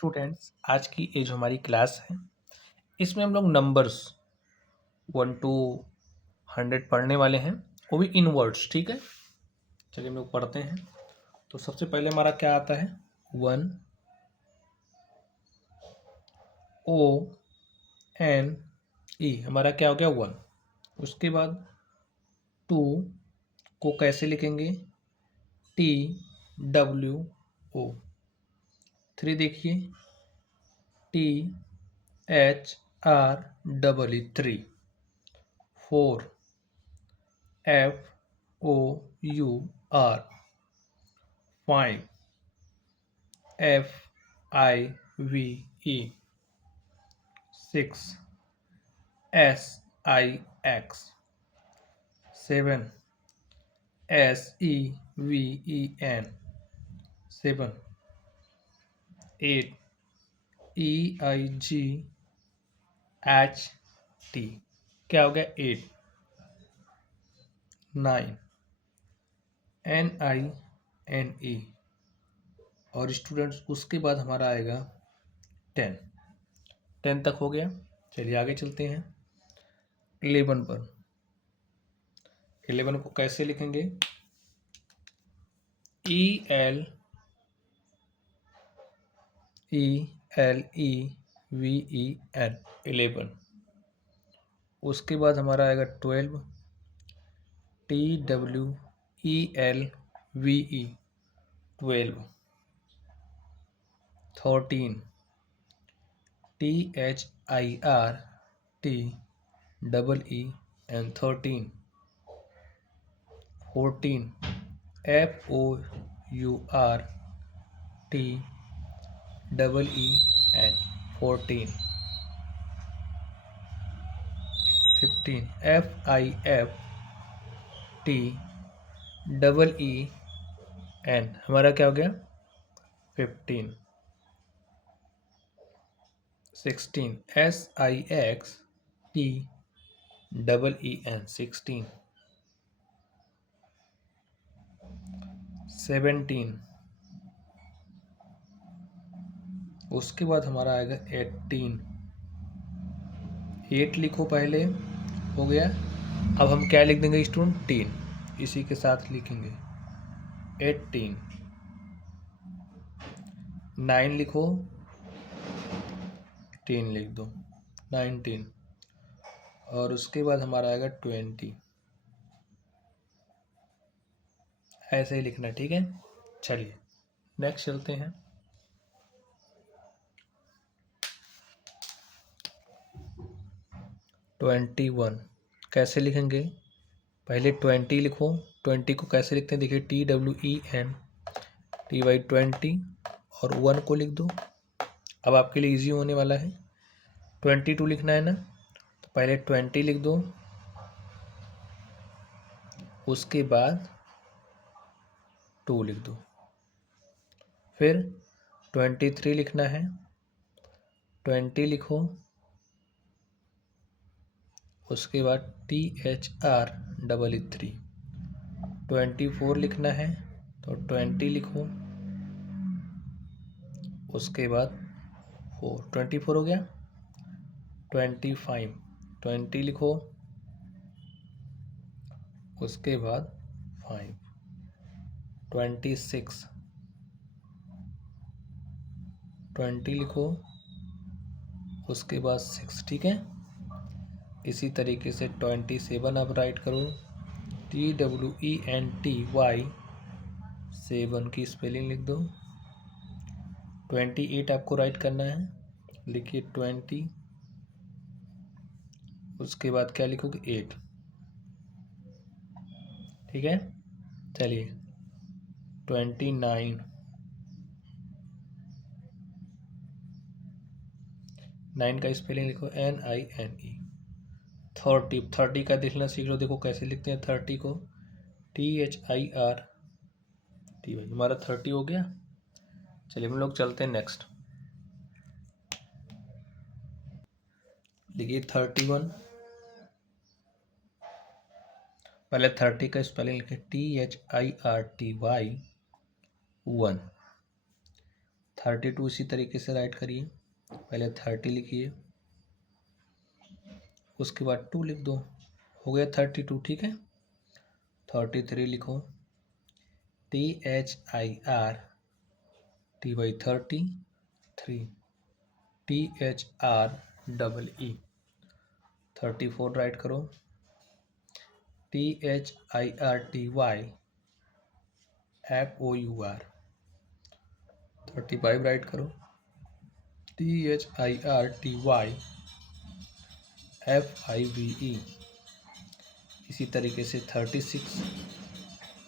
Students, आज की ये जो हमारी क्लास है इसमें हम लोग नंबर्स 1 to 100 पढ़ने वाले हैं, वो भी इन वर्ड्स। ठीक है, चलिए हम लोग पढ़ते हैं। तो सबसे पहले हमारा क्या आता है, 1 ONE, हमारा क्या हो गया 1। उसके बाद 2 को कैसे लिखेंगे, TWO। 3 देखिए, THREE 3। 4 FOUR 5 FIVE 6 SIX 7 SEVEN 7 8 EIGHT, क्या हो गया 8। 9 NINE। और स्टूडेंट्स उसके बाद हमारा आएगा 10। 10 तक हो गया। चलिए आगे चलते हैं 11 पर। 11 को कैसे लिखेंगे, ELEVEN 11। उसके बाद हमारा आएगा 12, TWELVE 12। 13 THIRTEEN 13। 14 FOURTEEN 14। 15 FIFTEEN, हमारा क्या हो गया 15। 16 SIXTEEN 16। 17। उसके बाद हमारा आएगा 18। 8 लिखो पहले, हो गया। अब हम क्या लिख देंगे स्टूडेंट, टीन, इसी के साथ लिखेंगे 18। 9 लिखो, 10 लिख दो 19। और उसके बाद हमारा आएगा 20। ऐसे ही लिखना, ठीक है। चलिए नेक्स्ट चलते हैं। 21 कैसे लिखेंगे, पहले 20 लिखो। 20 को कैसे लिखते हैं, देखिए TWENTY 20 और 1 को लिख दो। अब आपके लिए इजी होने वाला है। 22 लिखना है ना, तो पहले 20 लिख दो, उसके बाद 2 लिख दो। फिर 23 लिखना है, 20 लिखो, उसके बाद THREE 3। 24 लिखना है तो 20 लिखो, उसके बाद 4। 24 हो गया। 25 20 लिखो, उसके बाद 5। 26 20 लिखो, उसके बाद 6। ठीक है, इसी तरीके से 27 आप राइट करो, TWENTY 7 की स्पेलिंग लिख दो। 28 आपको राइट करना है, लिखिए 20, उसके बाद क्या लिखोगे 8। ठीक है, चलिए 29 9 का स्पेलिंग लिखो NINE। 30 का देखना सीख लो, देखो कैसे लिखते हैं 30 को, THIRTY। हमारा 30 हो गया। चलिए हम लोग चलते हैं नेक्स्ट, देखिए 31। पहले 30 का स्पेलिंग लिखे THIRTY 1। 32 इसी तरीके से राइट करिए। पहले 30 लिखिए, उसके बाद 2 लिख दो, हो गया 32, ठीक है। 33 लिखो, THIRTY 33, THREE। 34 राइट करो, THIRTYFOUR। 35 राइट करो, THIRTYFIVE। इसी तरीके से 36,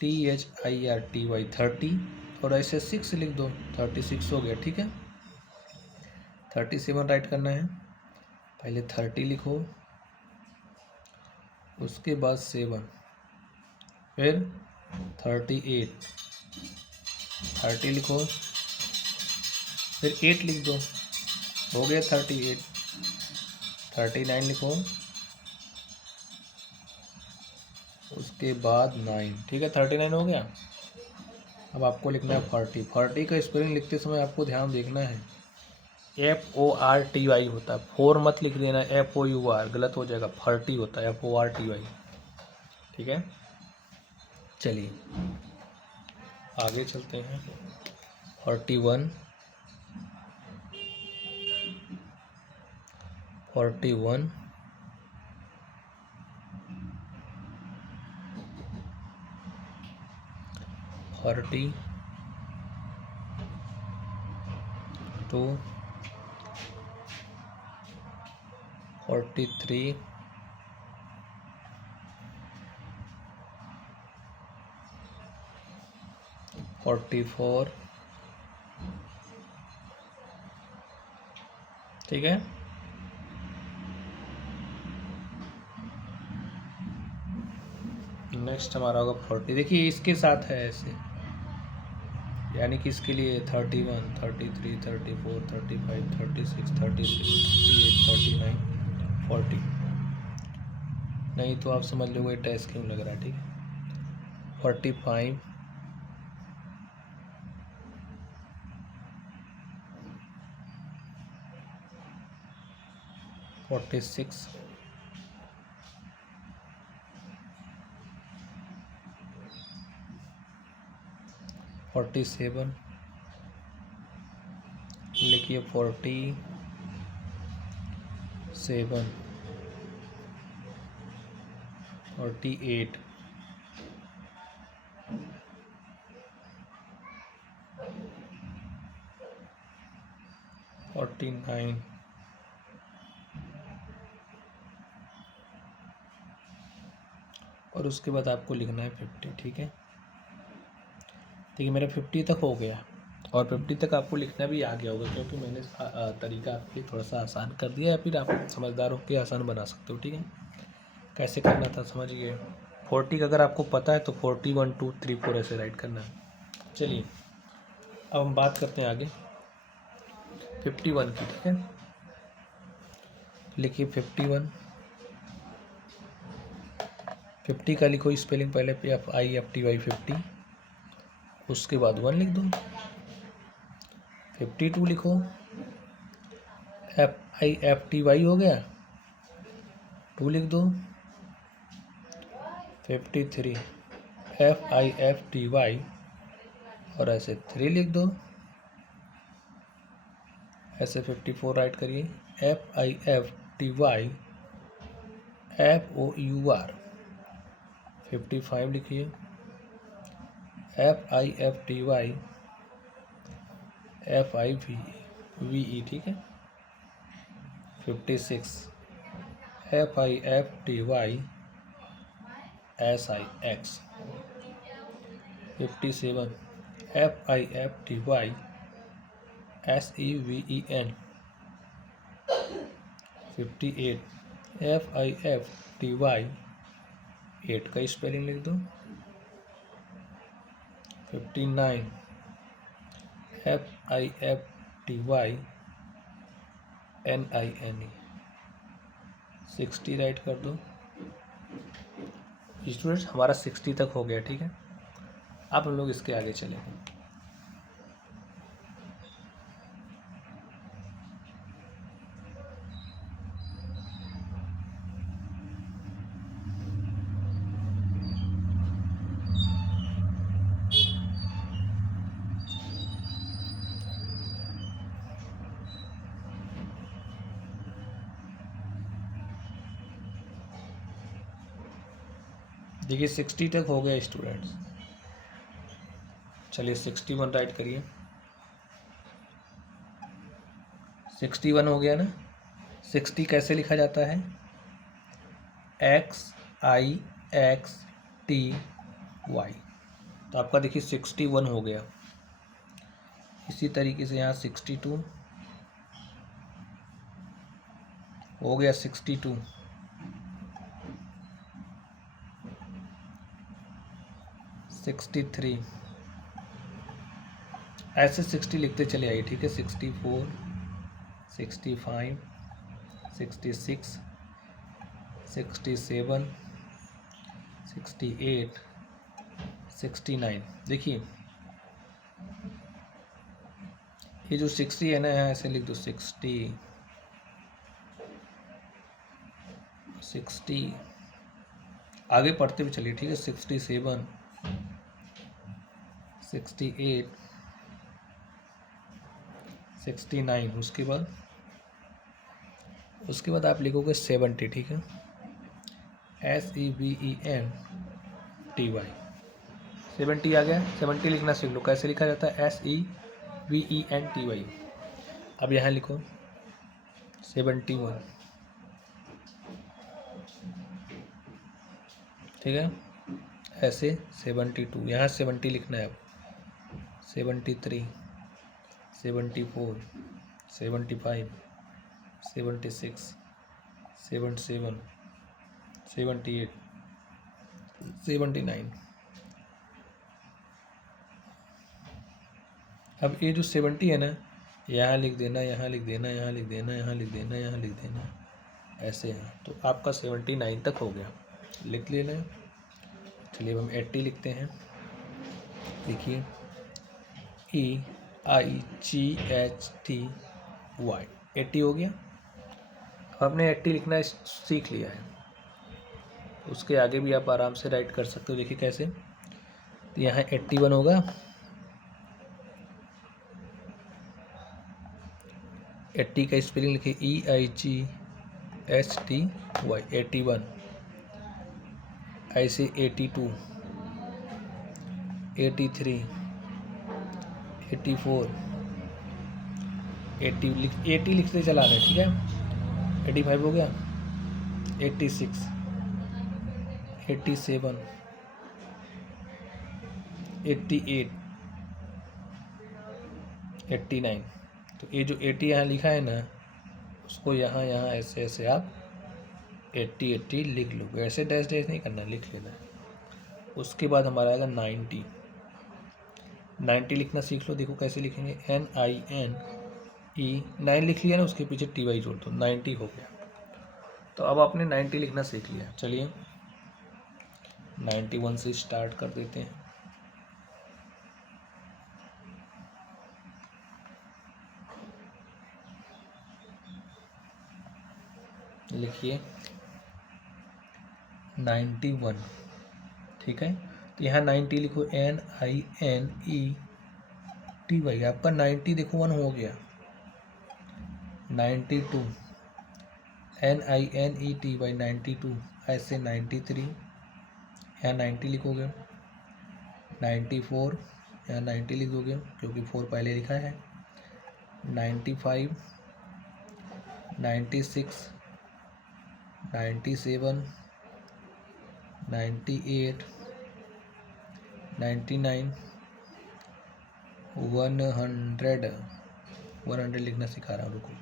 THIRTY 30, और ऐसे 6 लिख दो, 36 हो गया, ठीक है। 37 राइट करना है, पहले 30 लिखो, उसके बाद 7, फिर 38, 30 लिखो, फिर 8 लिख दो, हो गया 38। 39 लिखो, उसके बाद 9, ठीक है। 39 हो गया। अब आपको लिखना है 40। 40 का स्पेलिंग लिखते समय आपको ध्यान देखना है, FORTY होता है, 4 मत लिख देना, FOUR, गलत हो जाएगा। 40 होता है, FORTY, ठीक है। चलिए आगे चलते हैं। 41, 41, 42, 43, 44, ठीक है। नेक्स्ट हमारा होगा 40। देखिए इसके साथ है ऐसे, यानी कि इसके लिए 31, 33, 34, 35, 36, 37, 38, 39, 40। नहीं तो आप समझ लोगे टेस्ट क्यों लग रहा है, ठीक है। 45, 46, 47, लिखिए 47, 48, 49, और उसके बाद आपको लिखना है 50, ठीक है। देखिए मेरा 50 तक हो गया, और 50 तक आपको लिखना भी आ गया होगा, क्योंकि मैंने तरीका आपके थोड़ा सा आसान कर दिया है, फिर आप समझदार होकर आसान बना सकते हो, ठीक है। कैसे करना था समझिए। 40 का अगर आपको पता है तो 40, 1, 2, 3, 4 ऐसे राइट करना है। चलिए अब हम बात करते हैं आगे 51 की, ठीक है। लिखिए 51, 50 का लिखो स्पेलिंग, पहले FIFTY 50, उसके बाद 1 लिख दो। 52 लिखो, FIFTY हो गया, 2 लिख दो। 53, FIFTY, और ऐसे 3 लिख दो। ऐसे 54 राइट करिए, FIFTY FOUR। 55 लिखिए, FIFTY FIVE, ठीक है। 56, FIFTY SIX। 57, FIFTY SEVEN। 58, FIFTY 8 का स्पेलिंग लिख दो। 59, FIFTY NINE। 60 राइट कर दो। स्टूडेंट्स हमारा 60 तक हो गया, ठीक है। अब हम लोग इसके आगे चलेंगे। देखिए 60 तक हो गया स्टूडेंट्स। चलिए 61 राइट करिए। 61 हो गया ना। 60 कैसे लिखा जाता है? XIXTY। तो आपका देखिए 61 हो गया। इसी तरीके से यहाँ 62 हो गया, 62, 63, ऐसे 60 लिखते चले आइए, ठीक है। 64, 65, 66, 67, 68, 69। देखिए ये जो 60 है ना, यहाँ ऐसे लिख दो 60, 60, आगे पढ़ते हुए चलिए, ठीक है। 67, 68, 69, उसके बाद आप लिखोगे 70, ठीक है। SEVENTY 70 आ गया। 70 लिखना सीख लो, कैसे लिखा जाता है? SEVENTY। अब यहाँ लिखो 71, ठीक है। ऐसे 72, यहाँ 70 लिखना है अब। 73, 74, 75, 76, 77, 78, 79। अब ये जो 70 है ना, यहाँ लिख देना, यहाँ लिख देना, यहाँ लिख देना, यहाँ लिख देना, यहाँ लिख देना, ऐसे है। तो आपका 79 तक हो गया, लिख लेना। चलिए अब हम 80 लिखते हैं। देखिए EIGHTY, 80 हो गया। हमने 80 लिखना सीख लिया है। उसके आगे भी आप आराम से राइट कर सकते हो। देखिए कैसे, तो यहाँ 81 होगा, 80 का स्पेलिंग लिखिए EIGHTY, 81। ऐसे 82, 83, 84, 80 लिखते चला रहे, ठीक है। 85 हो गया, 86, 87, 88, 89। तो ये जो 80 यहाँ लिखा है ना, उसको यहाँ ऐसे ऐसे आप 80 लिख लो। ऐसे डैश डैश नहीं करना, लिख लेना। उसके बाद हमारा आएगा 90 लिखना सीख लो। देखो कैसे लिखेंगे, NINE, 9 लिख लिया ना, उसके पीछे TY जोड़ दो, 90 हो गया। तो अब आपने 90 लिखना सीख लिया। चलिए 91 से स्टार्ट कर देते हैं। लिखिए 91, ठीक है। तो यहाँ 90 लिखो, NINETY। आपका 90 देखो 1 हो गया। 92, NINETY, 92। ऐसे 93, यहाँ 90 लिखोगे। 94, यहाँ 90 लिखोगे क्योंकि 4 पहले लिखा है। 95, 96, 97, 98, 99, 100 लिखना सिखा रहा हूँ, रुको।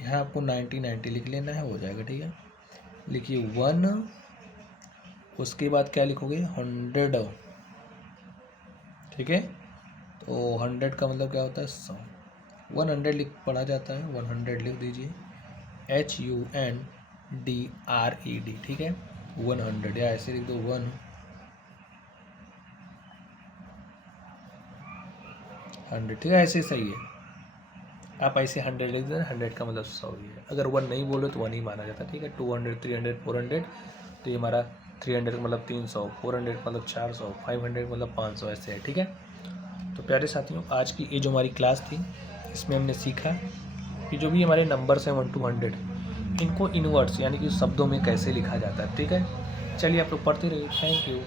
यहाँ आपको 90 लिख लेना है, हो जाएगा, ठीक है। लिखिए 1, उसके बाद क्या लिखोगे, 100, ठीक है। तो 100 का मतलब क्या होता है, 100। 100 लिख पढ़ा जाता है, 100 लिख दीजिए, HUNDRED, ठीक है। 100 या ऐसे लिख दो 100, ठीक है, ऐसे सही है। आप ऐसे 100 लिख देना, 100 का मतलब 100 ही है। अगर 1 नहीं बोलो तो 1 ही माना जाता है, ठीक है। 200, 300, 400, तो ये हमारा 300 का मतलब 300, 400 का मतलब 400, 500 का मतलब 500, ऐसे है, ठीक है। तो प्यारे साथियों, आज की ये जो हमारी क्लास थी, इसमें हमने सीखा कि जो भी हमारे नंबर्स हैं 1 to 100, इनको इनवर्ड्स यानी कि शब्दों में कैसे लिखा जाता है, ठीक है। चलिए आप लोग पढ़ते रहिए। Thank you.